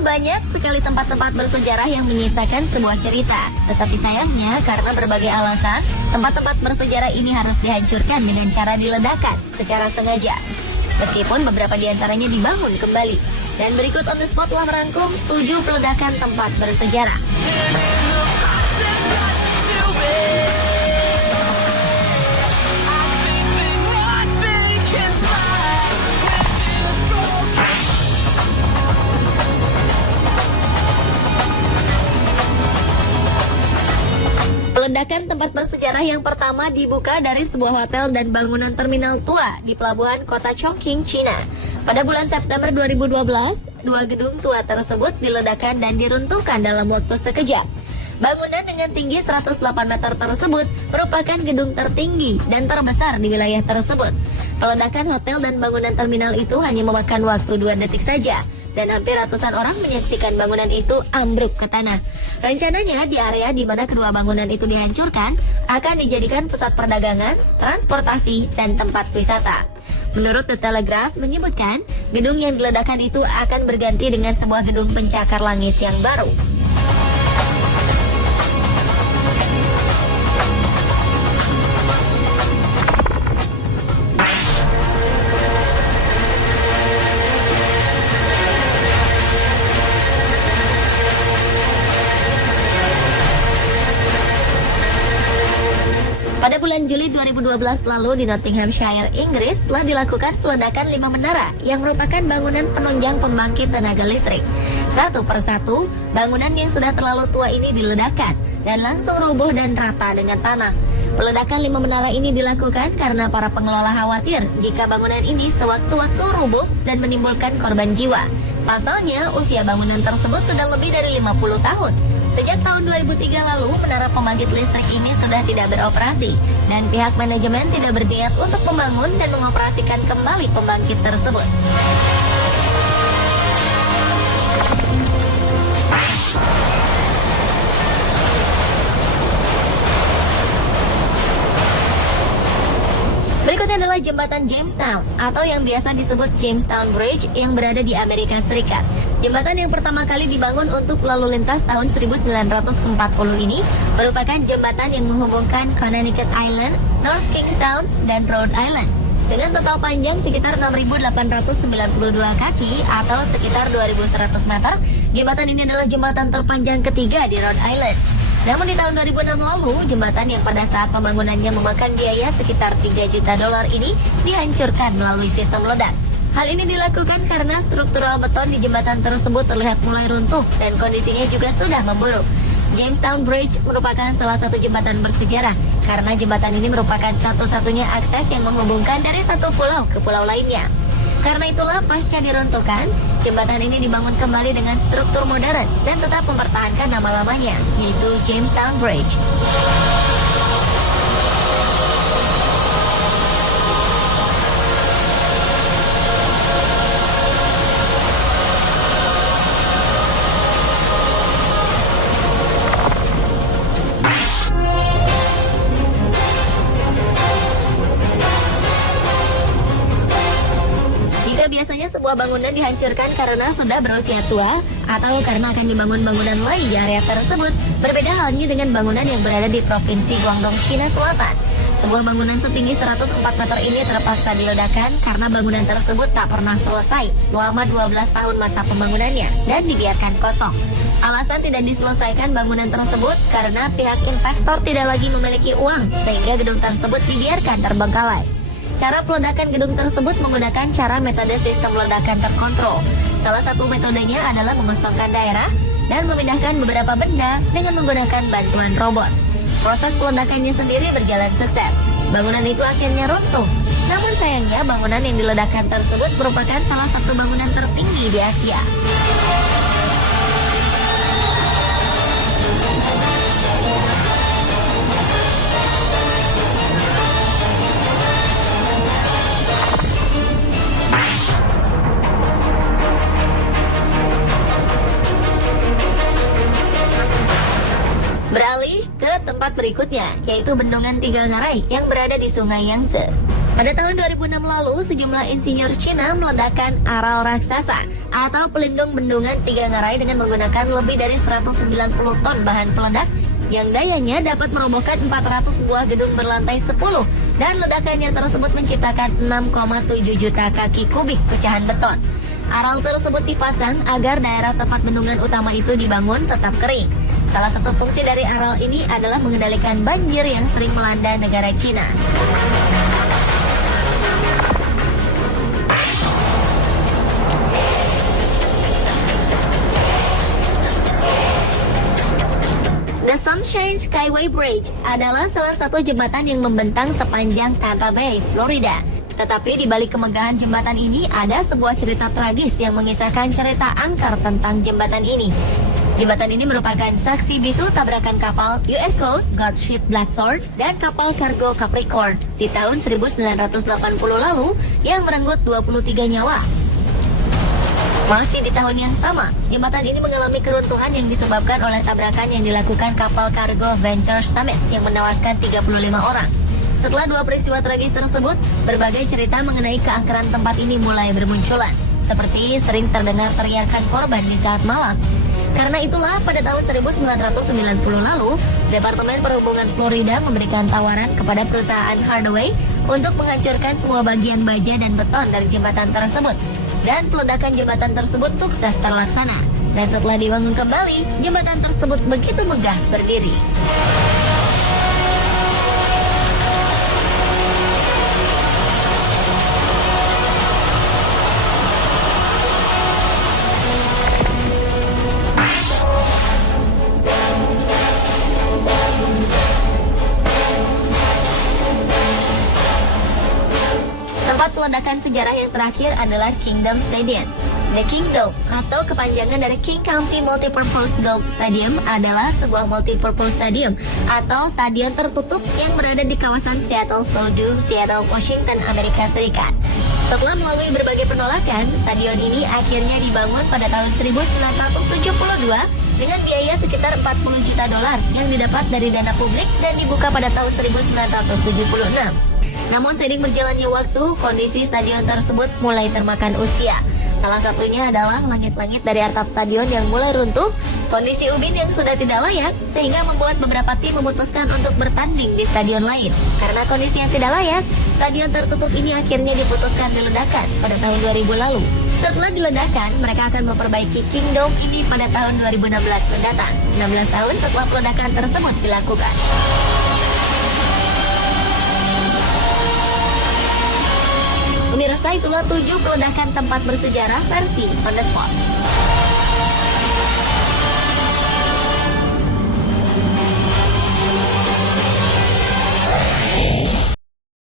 banyak sekali tempat-tempat bersejarah yang menyisakan sebuah cerita. Tetapi sayangnya, karena berbagai alasan, tempat-tempat bersejarah ini harus dihancurkan dengan cara diledakkan secara sengaja. Meskipun beberapa di antaranya dibangun kembali. Dan berikut On The Spot telah merangkum 7 peledakan tempat bersejarah. Peledakan tempat bersejarah yang pertama dibuka dari sebuah hotel dan bangunan terminal tua di pelabuhan kota Chongqing, China. Pada bulan September 2012, 2 gedung tua tersebut diledakkan dan diruntuhkan dalam waktu sekejap. Bangunan dengan tinggi 108 meter tersebut merupakan gedung tertinggi dan terbesar di wilayah tersebut. Peledakan hotel dan bangunan terminal itu hanya memakan waktu 2 detik saja, dan hampir ratusan orang menyaksikan bangunan itu ambruk ke tanah. Rencananya di area di mana kedua bangunan itu dihancurkan akan dijadikan pusat perdagangan, transportasi, dan tempat wisata. Menurut The Telegraph menyebutkan, gedung yang diledakkan itu akan berganti dengan sebuah gedung pencakar langit yang baru. Pada bulan Juli 2012 lalu di Nottinghamshire, Inggris telah dilakukan peledakan 5 menara yang merupakan bangunan penunjang pembangkit tenaga listrik. Satu persatu, bangunan yang sudah terlalu tua ini diledakkan dan langsung rubuh dan rata dengan tanah. Peledakan 5 menara ini dilakukan karena para pengelola khawatir jika bangunan ini sewaktu-waktu rubuh dan menimbulkan korban jiwa. Pasalnya, usia bangunan tersebut sudah lebih dari 50 tahun. Sejak tahun 2003 lalu, menara pembangkit listrik ini sudah tidak beroperasi dan pihak manajemen tidak berniat untuk membangun dan mengoperasikan kembali pembangkit tersebut. Berikutnya adalah jembatan Jamestown atau yang biasa disebut Jamestown Bridge yang berada di Amerika Serikat. Jembatan yang pertama kali dibangun untuk lalu lintas tahun 1940 ini merupakan jembatan yang menghubungkan Connecticut Island, North Kingstown, dan Rhode Island. Dengan total panjang sekitar 6.892 kaki atau sekitar 2.100 meter, jembatan ini adalah jembatan terpanjang ketiga di Rhode Island. Namun di tahun 2006 lalu, jembatan yang pada saat pembangunannya memakan biaya sekitar $3 juta ini dihancurkan melalui sistem ledak. Hal ini dilakukan karena struktural beton di jembatan tersebut terlihat mulai runtuh dan kondisinya juga sudah memburuk. Jamestown Bridge merupakan salah satu jembatan bersejarah karena jembatan ini merupakan satu-satunya akses yang menghubungkan dari satu pulau ke pulau lainnya. Karena itulah pasca diruntuhkan, jembatan ini dibangun kembali dengan struktur modern dan tetap mempertahankan nama lamanya, yaitu Jamestown Bridge. Biasanya sebuah bangunan dihancurkan karena sudah berusia tua atau karena akan dibangun bangunan lain di area tersebut. Berbeda halnya dengan bangunan yang berada di Provinsi Guangdong, China Selatan. Sebuah bangunan setinggi 104 meter ini terpaksa diledakkan karena bangunan tersebut tak pernah selesai selama 12 tahun masa pembangunannya dan dibiarkan kosong. Alasan tidak diselesaikan bangunan tersebut karena pihak investor tidak lagi memiliki uang sehingga gedung tersebut dibiarkan terbengkalai. Cara peledakan gedung tersebut menggunakan cara metode sistem ledakan terkontrol. Salah satu metodenya adalah mengosongkan daerah dan memindahkan beberapa benda dengan menggunakan bantuan robot. Proses peledakannya sendiri berjalan sukses. Bangunan itu akhirnya runtuh. Namun sayangnya bangunan yang diledakkan tersebut merupakan salah satu bangunan tertinggi di Asia. Beralih ke tempat berikutnya, yaitu Bendungan Tiga Ngarai yang berada di Sungai Yangtze. Pada tahun 2006 lalu, sejumlah insinyur Cina meledakkan aral raksasa atau pelindung bendungan 3 ngarai dengan menggunakan lebih dari 190 ton bahan peledak yang dayanya dapat merobohkan 400 buah gedung berlantai 10 dan ledakannya tersebut menciptakan 6,7 juta kaki kubik pecahan beton. Aral tersebut dipasang agar daerah tempat bendungan utama itu dibangun tetap kering. Salah satu fungsi dari aral ini adalah mengendalikan banjir yang sering melanda negara Cina. The Sunshine Skyway Bridge adalah salah satu jembatan yang membentang sepanjang Tampa Bay, Florida. Tetapi di balik kemegahan jembatan ini ada sebuah cerita tragis yang mengisahkan cerita angker tentang jembatan ini. Jembatan ini merupakan saksi bisu tabrakan kapal US Coast Guard Ship Blackthorn dan kapal kargo Capricorn di tahun 1980 lalu yang merenggut 23 nyawa. Masih di tahun yang sama, jembatan ini mengalami keruntuhan yang disebabkan oleh tabrakan yang dilakukan kapal kargo Venture Summit yang menewaskan 35 orang. Setelah 2 peristiwa tragis tersebut, berbagai cerita mengenai keangkeran tempat ini mulai bermunculan, seperti sering terdengar teriakan korban di saat malam. Karena itulah pada tahun 1990 lalu, Departemen Perhubungan Florida memberikan tawaran kepada perusahaan Hardaway untuk menghancurkan semua bagian baja dan beton dari jembatan tersebut. Dan peledakan jembatan tersebut sukses terlaksana. Dan setelah dibangun kembali, jembatan tersebut begitu megah berdiri. Tempat peledakan sejarah yang terakhir adalah Kingdom Stadium. The Kingdom atau kepanjangan dari King County Multipurpose Dome Stadium adalah sebuah multipurpose stadium atau stadion tertutup yang berada di kawasan Seattle, Seattle, Washington, Amerika Serikat. Setelah melalui berbagai penolakan, stadion ini akhirnya dibangun pada tahun 1972 dengan biaya sekitar 40 juta dolar yang didapat dari dana publik dan dibuka pada tahun 1976. Namun seiring berjalannya waktu, kondisi stadion tersebut mulai termakan usia. Salah satunya adalah langit-langit dari atap stadion yang mulai runtuh, kondisi ubin yang sudah tidak layak, sehingga membuat beberapa tim memutuskan untuk bertanding di stadion lain. Karena kondisi yang tidak layak, stadion tertutup ini akhirnya diputuskan diledakkan pada tahun 2000 lalu. Setelah diledakkan, mereka akan memperbaiki Kingdom ini pada tahun 2016 mendatang, 16 tahun setelah peledakan tersebut dilakukan. Pemirsa, itulah 7 peledakan tempat bersejarah versi On The Spot.